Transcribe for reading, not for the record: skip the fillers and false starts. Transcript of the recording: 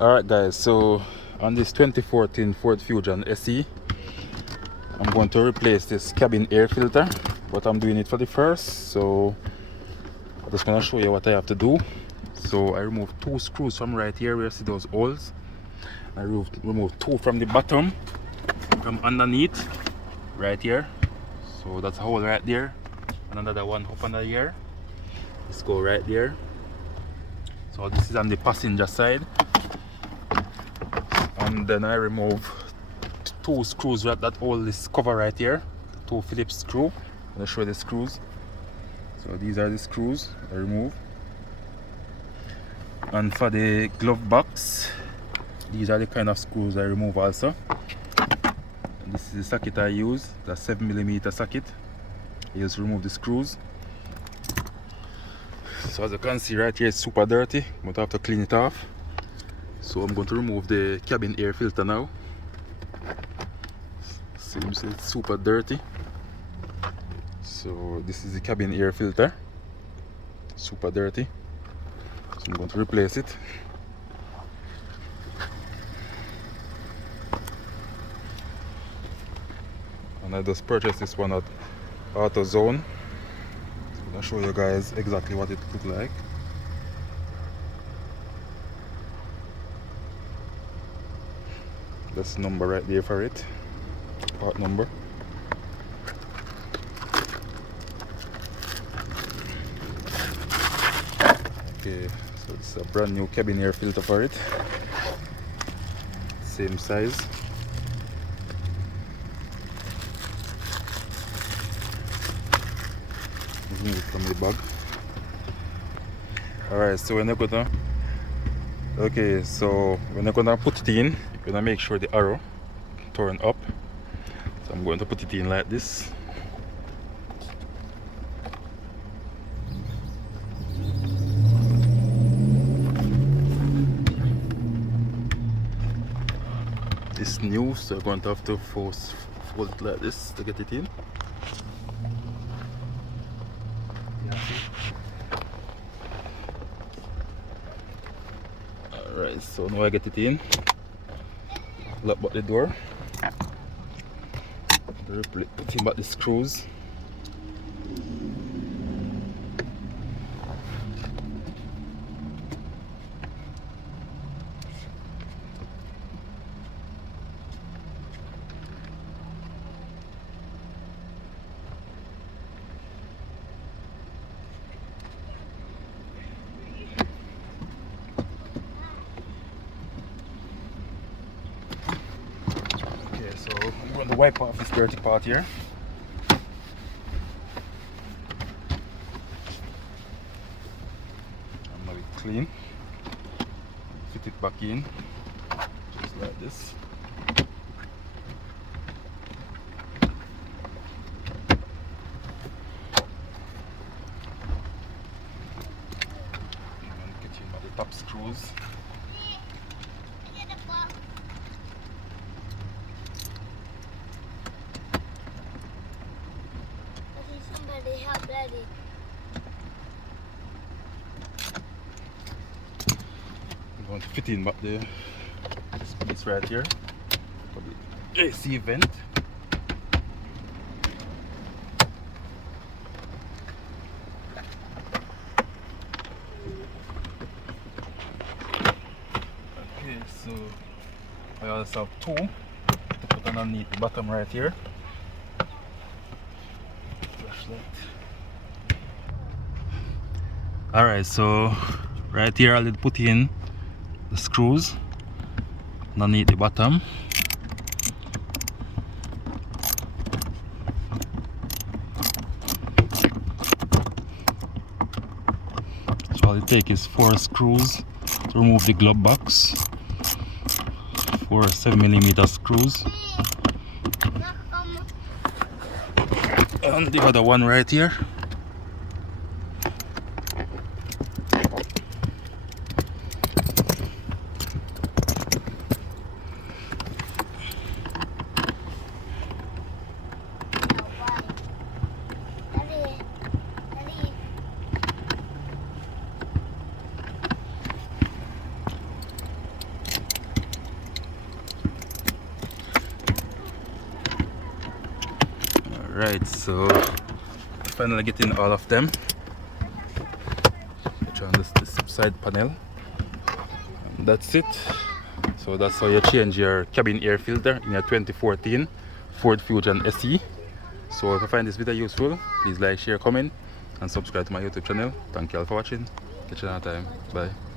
Alright guys, so on this 2014 Ford Fusion SE, I'm going to replace this cabin air filter, but I'm doing it for the first, so I'm just going to show you what I have to do. So I removed 2 screws from right here where you see those holes. I removed 2 from the bottom, from underneath, right here. So that's a hole right there, and another one up under here. Let's go right there. So this is on the passenger side. And then I remove 2 screws that hold this cover right here, 2 Phillips screw. I'm going to show you the screws. So these are the screws I remove. And for the glove box, these are the kind of screws I remove also. And this is the socket I use, the 7mm socket. I just remove the screws. So as you can see right here, it's super dirty, but I have to clean it off. So I'm going to remove the cabin air filter now. Seems it's super dirty. So this is the cabin air filter, super dirty. So I'm going to replace it. And I just purchased this one at AutoZone. I'm going to show you guys exactly what it looks like. That's the number right there for it, part number. Okay, so it's a brand new cabin air filter for it, same size. Remove it from the bag. Alright, so when you're gonna put it in, you're gonna make sure the arrow turn up. So I'm going to put it in like this. It's new, so I'm going to have to fold it like this to get it in. Alright, so now I get it in. Lock back the door. Put in back the screws. So I'm going to wipe off this dirty part here. And now it's clean. Fit it back in, just like this. And get in the top screws. Somebody help Daddy. I'm going to fit in back this piece right here for the AC vent. Okay, so I also have 2 to put underneath the bottom right here. Alright, so right here I'll put in the screws underneath the bottom. So all it takes is 4 screws to remove the glove box. 4 7mm screws. And the other one right here. Right, so finally getting all of them. Put on this side panel. And that's it. So that's how you change your cabin air filter in your 2014 Ford Fusion SE. So if you find this video useful, please like, share, comment, and subscribe to my YouTube channel. Thank you all for watching. Catch you another time. Bye.